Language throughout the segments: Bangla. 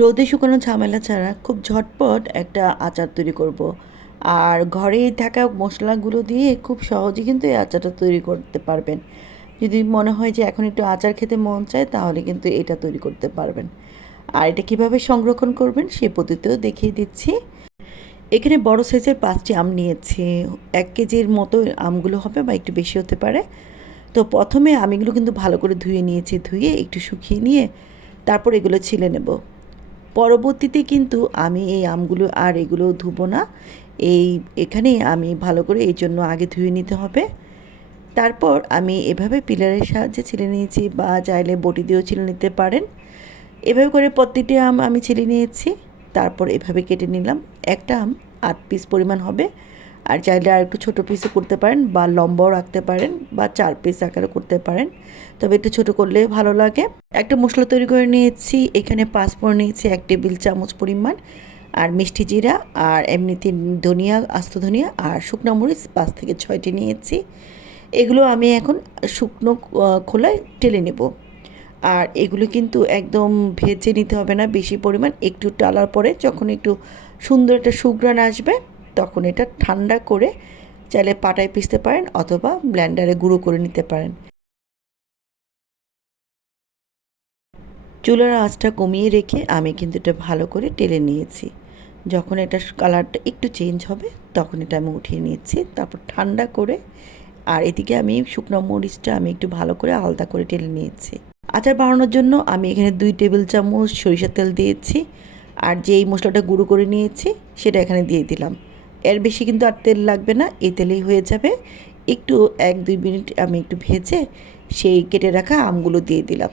রোদে শুকানো ঝামেলা ছাড়া খুব ঝটপট একটা আচার তৈরি করব। আর ঘরে থাকা মশলাগুলো দিয়ে খুব সহজে কিন্তু এই আচারটা তৈরি করতে পারবেন। যদি মনে হয় যে এখন একটু আচার খেতে মন চায় তাহলে কিন্তু এটা তৈরি করতে পারবেন। আর এটা কিভাবে সংরক্ষণ করবেন সেই পদ্ধতিও দেখিয়ে দিচ্ছি। এখানে বড় সাইজের 5টি আম নিয়েছি। 1 কেজির মতো আমগুলো হবে বা একটু বেশি হতে পারে। তো প্রথমে আমগুলো কিন্তু ভালো করে ধুয়ে নিয়েছি, ধুয়ে একটু শুকিয়ে নিয়ে তারপর এগুলো ছিলে নেব। পরবর্তীতে কিন্তু আমি এই আমগুলো আর এগুলো ধুবো না। এখানেই আমি ভালো করে এই জন্য আগে ধুয়ে নিতে হবে। তারপর আমি এভাবে পিলারের সাহায্যে ছিলে নিয়েছি বা চাইলে বটি দিয়েও ছিলে নিতে পারেন। এভাবে করে প্রত্যেকটি আম আমি ছিলে নিয়েছি। তারপর এভাবে কেটে নিলাম। একটা আম 8 পিস পরিমাণ হবে। আর চাইলে আর একটু ছোটো পিসও করতে পারেন বা লম্বাও রাখতে পারেন বা 4 পিস আকারে করতে পারেন, তবে একটু ছোটো করলে ভালো লাগে। একটা মশলা তৈরি করে নিয়েছি। এখানে 5 ফোড়ন নিয়েছি 1 টেবিল চামচ পরিমাণ, আর মিষ্টি জিরা, আর এমনিতে ধনিয়া, আস্ত ধনিয়া আর শুকনো মরিচ 5 থেকে 6টি নিয়েছি। এগুলো আমি এখন শুকনো খোলায় টেলে নেব। আর এগুলো কিন্তু একদম ভেজে নিতে হবে না বেশি পরিমাণ। একটু টালার পরে যখন একটু সুন্দর একটা সুঘ্রাণ আসবে তখন এটা ঠান্ডা করে চাইলে পাটায় পিষতে পারেন অথবা ব্লেন্ডারে গুঁড়ো করে নিতে পারেন। চুলার আঁচটা কমিয়ে রেখে আমি কিন্তু এটা ভালো করে টেলে নিয়েছি। যখন এটা কালারটা একটু চেঞ্জ হবে তখন এটা আমি উঠিয়ে নিয়েছি। তারপর ঠান্ডা করে আর এদিকে আমি শুকনো মরিচটা আমি একটু ভালো করে আলাদা করে টেলে নিয়েছি। আচার বানানোর জন্য আমি এখানে 2 টেবিল চামচ সরিষার তেল দিয়েছি। আর যেই মশলাটা গুঁড়ো করে নিয়েছি সেটা এখানে দিয়ে দিলাম। এর বেশি কিন্তু আর তেল লাগবে না, এই তেলেই হয়ে যাবে। একটু 1-2 মিনিট আমি একটু ভেজে সেই কেটে রাখা আমগুলো দিয়ে দিলাম।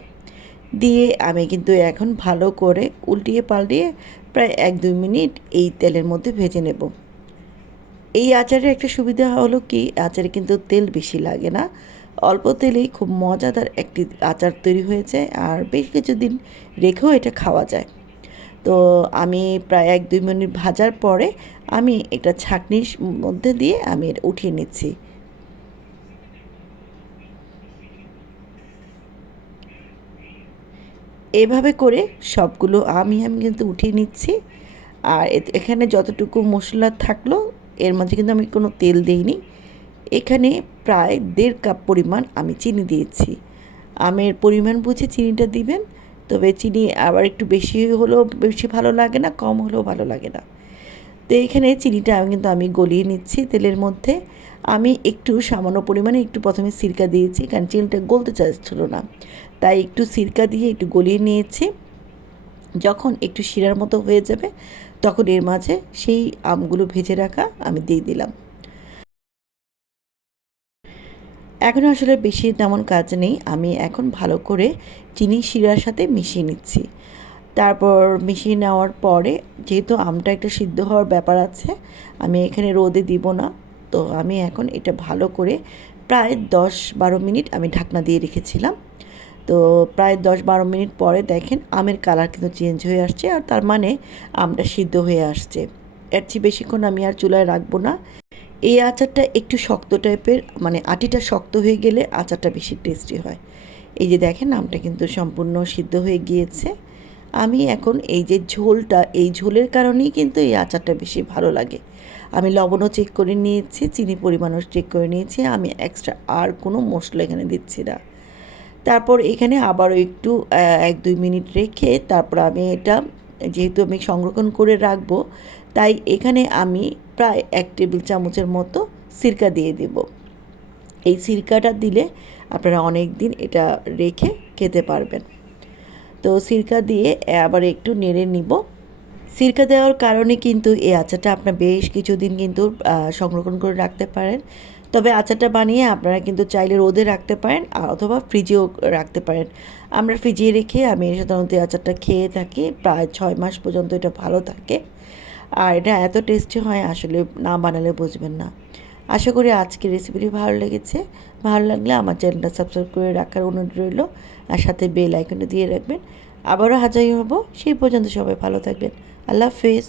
দিয়ে আমি কিন্তু এখন ভালো করে উল্টিয়ে পাল্টিয়ে প্রায় 1-2 মিনিট এই তেলের মধ্যে ভেজে নেব। এই আচারের একটা সুবিধা হলো কি, আচারে কিন্তু তেল বেশি লাগে না, অল্প তেলেই খুব মজাদার একটি আচার তৈরি হয়েছে। আর বেশ কিছুদিন রেখেও এটা খাওয়া যায়। তো আমি প্রায় 1-2 মিনিট ভাজার পরে আমি একটা ছাঁকনির মধ্যে দিয়ে আমি এটা উঠিয়ে নিচ্ছি। এভাবে করে সবগুলো আমি কিন্তু উঠিয়ে নিচ্ছি। আর এখানে যতটুকু মশলা থাকলো এর মাঝে কিন্তু আমি কোনো তেল দিইনি। এখানে প্রায় 1.5 কাপ পরিমাণ আমি চিনি দিয়েছি। আমের পরিমাণ বুঝে চিনিটা দিবেন। তবে চিনি আবার একটু বেশি হলেও বেশি ভালো লাগে না, কম হলেও ভালো লাগে না। তো এখানে চিনিটা আমি গলিয়ে নিচ্ছি তেলের মধ্যে। আমি একটু সামান্য পরিমাণে একটু প্রথমে সিরকা দিয়েছি, কারণ চিনিটা গলতে চাচ্ছিল না, তাই একটু সিরকা দিয়ে একটু গলিয়ে নিয়েছি। যখন একটু শিরার মতো হয়ে যাবে তখন এর মাঝে সেই আমগুলো ভেজে রাখা আমি দিয়ে দিলাম। এখন আসলে বেশি তেমন কাজ নেই, আমি এখন ভালো করে চিনি শিরার সাথে মিশিয়ে নিচ্ছি। তারপর মিশিয়ে নেওয়ার পরে যেহেতু আমটা একটা সিদ্ধ হওয়ার ব্যাপার আছে, আমি এখানে রোদে দিব না। তো আমি এখন এটা ভালো করে প্রায় 10-12 মিনিট আমি ঢাকনা দিয়ে রেখেছিলাম। তো প্রায় 10-12 মিনিট পরে দেখেন আমের কালার কিন্তু চেঞ্জ হয়ে আসছে, আর তার মানে আমটা সিদ্ধ হয়ে আসছে। এর চেয়ে বেশিক্ষণ আমি আর চুলায় রাখবো না। এই আচারটা একটু শক্ত টাইপের, মানে আটিটা শক্ত হয়ে গেলে আচারটা বেশি টেস্টি হয়। এই যে দেখেন আমটা কিন্তু সম্পূর্ণ সিদ্ধ হয়ে গিয়েছে। আমি এখন এই যে ঝোলটা, এই ঝোলের কারণেই কিন্তু এই আচারটা বেশি ভালো লাগে। আমি লবণও চেক করে নিয়েছি, চিনি পরিমাণও চেক করে নিয়েছি। আমি এক্সট্রা আর কোনো মশলা এখানে দিচ্ছি না। তারপর এখানে আবারও একটু 1-2 মিনিট রেখে তারপর আমি এটা, যেহেতু আমি সংরক্ষণ করে রাখবো, তাই এখানে আমি প্রায় 1 টেবিল চামচের মতো সিরকা দিয়ে দেব। এই সিরকাটা দিলে আপনারা অনেক দিন এটা রেখে খেতে পারবেন। তো সিরকা দিয়ে আবার একটু নেড়ে নিব। সিরকা দেওয়ার কারণে কিন্তু এই আচারটা আপনার বেশ কিছুদিন কিন্তু সংরক্ষণ করে রাখতে পারেন। তবে আচারটা বানিয়ে আপনারা কিন্তু চাইলে রোদে রাখতে পারেন অথবা ফ্রিজেও রাখতে পারেন। আমরা ফ্রিজে রেখে আমি সাধারণত এই আচারটা খেয়ে থাকি, প্রায় 6 মাস পর্যন্ত এটা ভালো থাকে। আর এটা এত টেস্টি হয় আসলে না বানালে বুঝবেন না। আশা করি আজকের রেসিপিটি ভালো লেগেছে। ভালো লাগলে আমার চ্যানেলটা সাবস্ক্রাইব করে রাখার অনুরোধ রইল, আর সাথে বেল আইকনটা দিয়ে রাখবেন। আবারও হাজির হব, সেই পর্যন্ত সবাই ভালো থাকবেন। আল্লাহ হাফেজ।